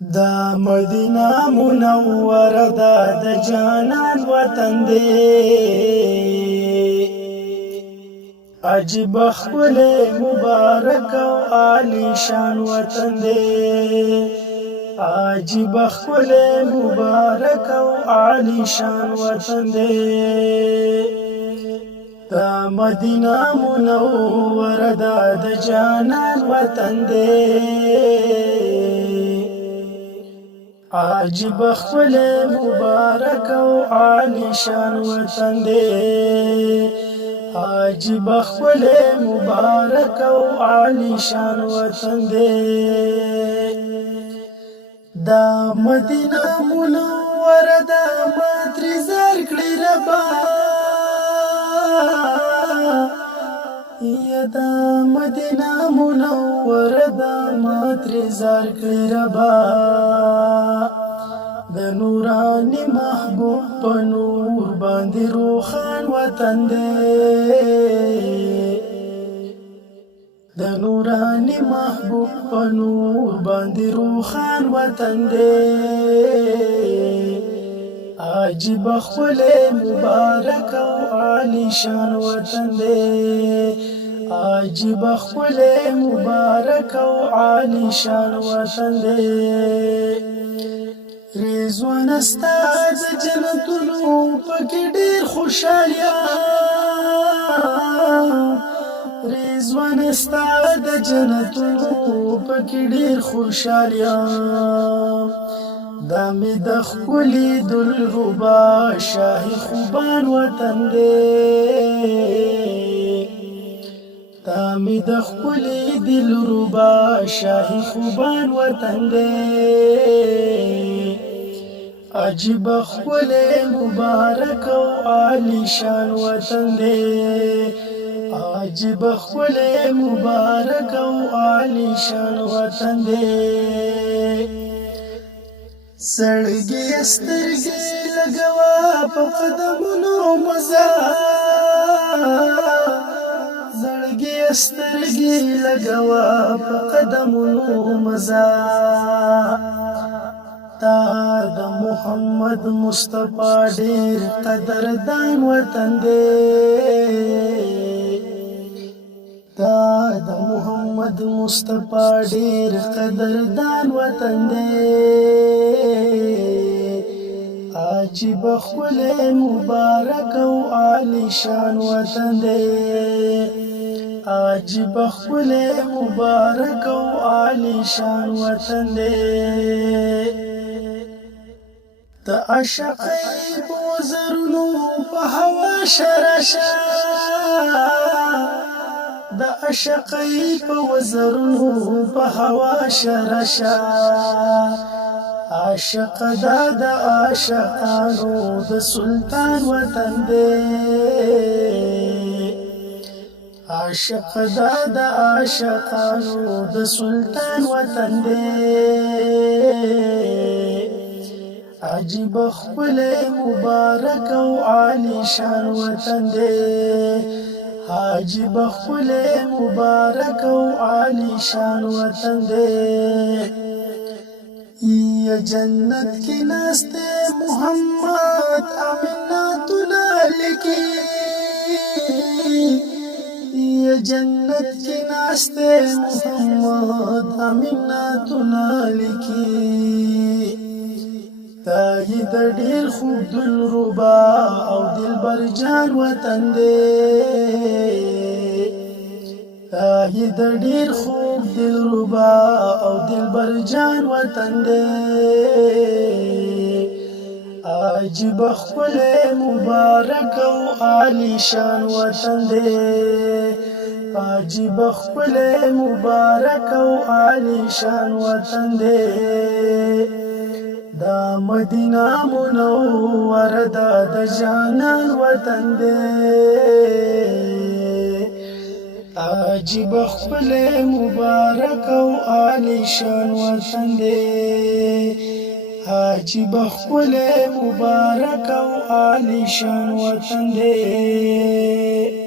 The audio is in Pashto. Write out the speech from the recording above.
دا مدینه منوره دا د جانان وطن دی عجیب ښکلی مبارک او عالی شان وطن دی عجیب ښکلی مبارک او عالی شان وطن دی دا مدینه منوره دا د جانان وطن دی عجیب ښکلی مبارک او عالی شان وطن دی عجیب ښکلی مبارک او عالی شان وطن دی دا مدینه منوره دا ما ترې زار کړې ربا یا دا مدینه منوره دا ما ترې زار کړې ربا د نورانی محبوب په نور باندې روښان وطن دی د نورانی محبوب په نور باندې روښان وطن دی عجیب ښکلی مبارک او عالی شان وطن دی عجیب ښکلی مبارک او عالی شان وطن دی رضوان ستا د جنتونو پکې ډېر خوشحالیا رضوان ستا د جنتونو پکې ډېر خوشحالیا دا مې د ښکلي دلربا شاهي خوبان وطن دی دا مې د ښکلي دلربا شاهي خوبان وطن دی عجیب ښکلی مبارک او عالی شان وطن دی عجیب ښکلی مبارک او عالی شان وطن دی سړګي سترګې لګوا په قدمونو مزه زړګي سترګې لګوا په قدمونو مزه تا د محمد مصطفی ډېر قدردان وطن دی تا د محمد مصطفی ډېر قدردان وطن دی عجیب ښکلی مبارک او عالی شان وطن دی عجیب ښکلی مبارک او عالی شان وطن دی د عشقۍ په وزرونو په هوا شرشه د عشقۍ په وزرونو په هوا شرشه عاشق دا د عاشقانو د سلطان وطن دی عاشق دا د عاشقانو د سلطان وطن دی عجیب ښکلی مبارک او عالی شان وطن دی عجیب ښکلی مبارک او عالی شان وطن دی یا جنت کی ناستے محمد امیناتنا لکی یا جنت کی ناستے محمد امیناتنا لکی تاہی د ډېر خوب دلربا او دلبر جان وطن دی تاہی د ډېر خوب دلربا او دلبر جان وطن دی عجیب ښکلی مبارک او عالی شان وطن دی عجیب ښکلی مبارک او عالی شان وطن دی دا مدینه منوره دا د جانان وطن دی عجیب ښکلی مبارک او عالی شان وطن دی عجیب ښکلی مبارک او عالی شان وطن دی